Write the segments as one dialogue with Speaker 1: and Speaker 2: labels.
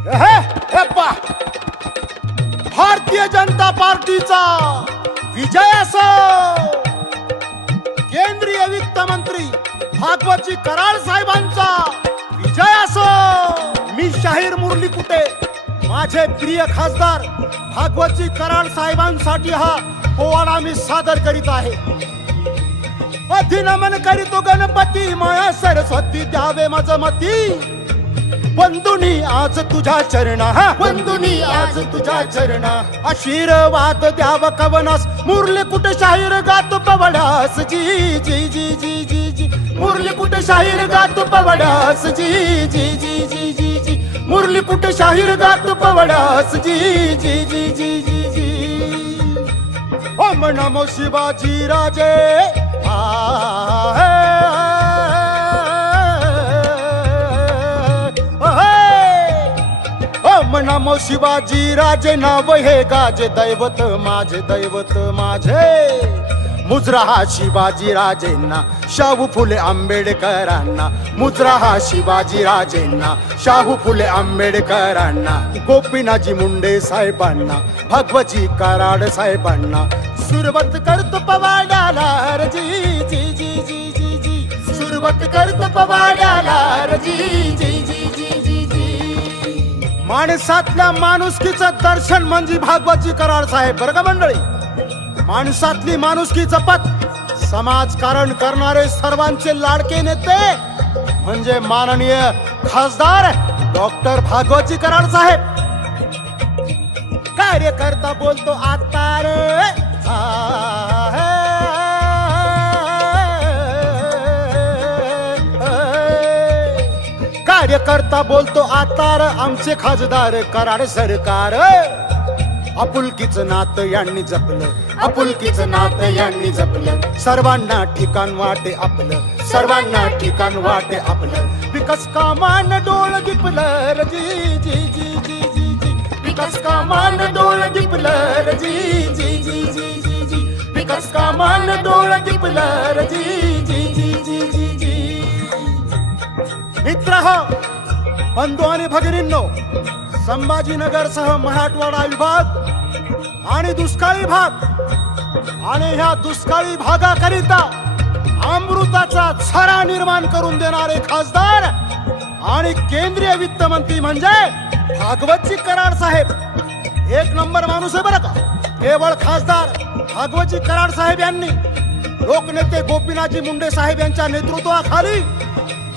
Speaker 1: हे भारतीय जनता पार्टीचा विजय असो. केंद्रीय वित्त मंत्री भागवतजी कराड साहेबांचा विजय असो. मी शाहीर मुरली कुठे माझे प्रिय खासदार भागवतजी कराड साहेबांसाठी हा पोवाडा मी सादर करीत आहे. अधिनमन करीतो गणपती माया सरस्वती द्यावे माझ मती. बंधुनी आज तुझ्या चरणा हा बंधुनी आज तुझ्या चरणा आशीर्वाद द्याव कवनास मुरले कुठे शाहीर गात पवडास जी जी जी जी जी जी मुरली कुठे शाहीर गात पवडास जी जी जी जी जी जी मुरली कुठे शाहीर गात पवडास जी जी जी जी जी जी ओम नमो शिवाजी राजे राम नाम शिवाजी राजे नाव हे गाजे दैवत माझे दैवत माझे. मुजरा हा शिवाजी राजेंना शाहू फुले आंबेडकरांना. मुजरा हा शिवाजी राजेंना शाहू फुले आंबेडकरांना. गोपीनाजी मुंडे साहेबांना भगवजी कराड साहेबांना. सुरवत करतो पवाड्याला रे जी जी जी जी जी जी. करतो पवाड्याला रे जी जी जी जी जी. माणसातल्या माणुसकीचं दर्शन म्हणजे भागवतजी कराड साहेब बरं का मंडळी? माणसातली माणुसकी जपत समाजकारण करणारे सर्वांचे लाडके नेते म्हणजे माननीय खासदार डॉक्टर भागवतजी कराड साहेब. कार्यकर्ता बोलतो आता रे कार्यकर्ता बोलतो आता आमचे खासदार कराड सरकार. आपुलकीचं नातं यांनी जपलं आपुलकीचं नात यांनी जपलं. सर्वांना ठिकाण वाटे आपलं सर्वांना ठिकाण वाटे आपलं. विकास कामान डोळ दिपलं जी जी जी जी जी जी. विकास कामान डोळ दिपलं जी जी जी जी जी जी. विकास कामान डोळ दिपलं जी जी जी. मित्र हो. बंधू आणि भगिनींनो संभाजीनगरसह मराठवाडा विभाग आणि दुष्काळी भाग आणि ह्या दुष्काळी भागाकरिता अमृताचा झरा निर्माण करून देणारे खासदार आणि केंद्रीय वित्त मंत्री म्हणजे भागवतजी कराड साहेब. एक नंबर माणूस आहे बरं का. केवळ खासदार भागवतजी कराड साहेब यांनी लोकनेते गोपीनाथजी मुंडे साहेब यांच्या नेतृत्वाखाली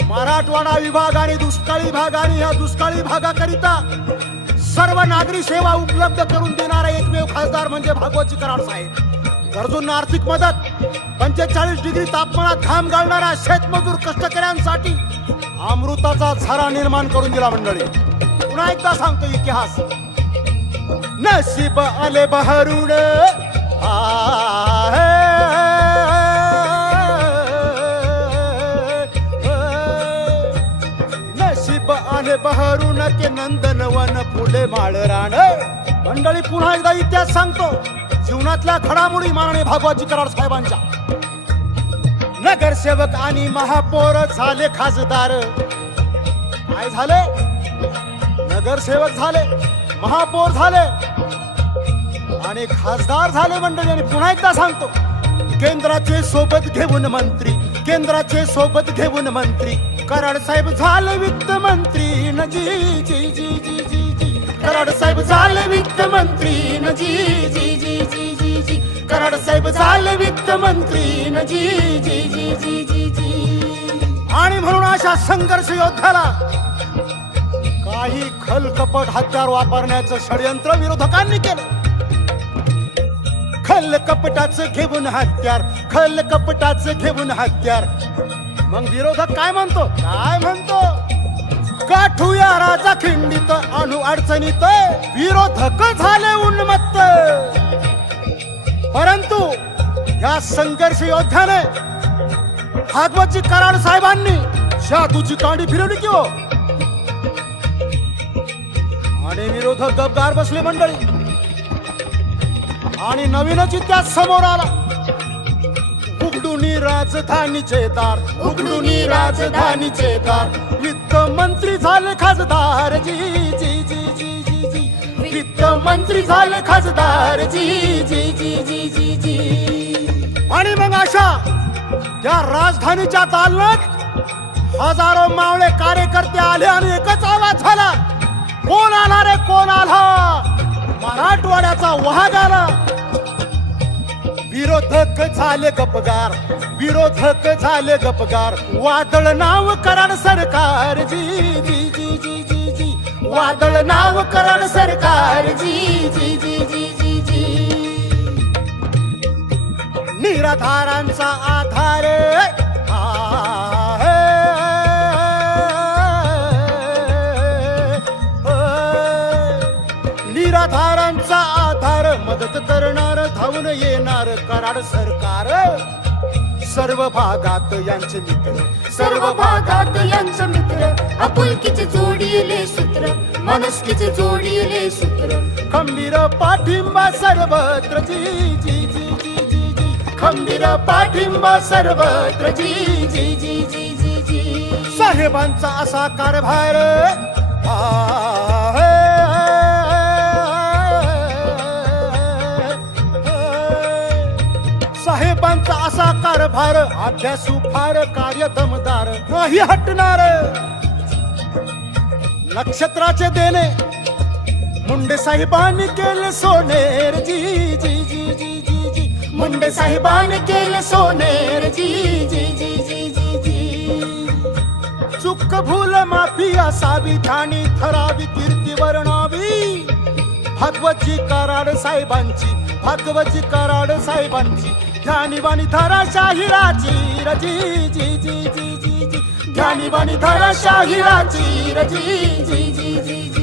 Speaker 1: मराठवाडा विभाग आणि दुष्काळी भाग आणि ह्या दुष्काळी भागाकरिता सर्व नागरी सेवा उपलब्ध करून देणारा एकमेव खासदार म्हणजे भागवतजी कराड साहेब. गरजूंना आर्थिक मदत पंचेचाळीस डिग्री तापमानात घाम घालणाऱ्या शेतमजूर कष्टकऱ्यांसाठी अमृताचा झरा निर्माण करून दिला मंडळी. पुन्हा एकदा सांगतो इतिहास. नशीब आले बहरून बहरून के नंदनवन फुले माळ राण मंडळी पुन्हा एकदा इतिहास सांगतो. जीवनातल्या घडामोडी मारणे भागवतजी कराड साहेबांच्या. नगरसेवक आणि महापौर झाले खासदार. काय झाले? नगरसेवक झाले महापौर झाले. आणि खासदार झाले मंडळी आणि पुन्हा एकदा सांगतो. केंद्राचे सोबत घेऊन मंत्री. केंद्राचे सोबत घेऊन मंत्री कराड साहेब झाले वित्त मंत्री. न जी जी जी जी जी. जी कराड साहेब झाले वित्त मंत्री. न जी जी जी जी जी. जी कराड साहेब झाले वित्त मंत्री. न जी जी जी जी जी जी. आणि म्हणून अशा संघर्ष योद्ध्याला काही खलकपट हत्यार वापरण्याचं षडयंत्र विरोधकांनी केलं. खल कपटाचं घेऊन हत्यार खल कपटाचं घेऊन हत्यार. मग विरोधक काय म्हणतो? काय म्हणतो? काठूया राजा खिंडीत अणु अडचणीत. विरोधक झाले उन्मत्त. परंतु या संघर्ष योद्ध्याने भागवतजी कराड साहेबांनी शादूची कांडी फिरवली की हो? आणि विरोधक गबगार बसले मंडळी. आणि नवीनच इतिहास समोर आला. उघडूनी राजधानीचे दार उघडूनी राजधानीचे दार वित्त मंत्री झाले खासदार जी जी जी
Speaker 2: मंत्री झाले खासदार जी जी जी जी जी जी.
Speaker 1: आणि मग अशा त्या राजधानीच्या दालनात हजारो मावळे कार्यकर्ते आले आणि एकच आवाज झाला. कोण आला रे कोण आला? मराठवाड्याचा वहाग आला. विरोधक झाले गपगार विरोधक झाले गपगार. वादळ नाव कराड सरकार जी जी जी जी जी जी.
Speaker 2: वादळ नाव कराड सरकार जी जी जी जी जी जी.
Speaker 1: निराधारांचा आधार निराधारांचा आधार मदत करणार धावून येणार कराड सरकार. सर्व भागात यांचे मित्र
Speaker 2: सर्व भागात यांचं मित्र आपुलकीचे जोडीले सूत्र मनस्कीचे जोडीले सूत्र.
Speaker 1: खंबीर पाठिंबा सर्वत्र जी जी जी जी जी जी.
Speaker 2: खंबीर पाठिंबा सर्वत्र जी जी जी जी जी जी.
Speaker 1: साहेबांचा असा कारभार आ साहेबांचा असा कारभार? अभ्यासू फार कार्य दमदार. नाही हटणार. नक्षत्राचे देणे. मुंडे साहेबांनी केले सोनेर. जी जी जी जी जी जी.
Speaker 2: मुंडे साहेबांनी केले सोनेर. जी जी जी जी जी जी.
Speaker 1: चुक भूल माफी असावी ठाणी ठरावी कीर्ती वर्णावी. भागवतजी कराड साहेबांची भागवतजी कराड साहेबांची. ज्ञानीबाणी थरा शाहिराची रजी जी जी जी जी जी.
Speaker 2: ज्ञानीबाणी थरा शाहिराची रजी जी जी जी जी.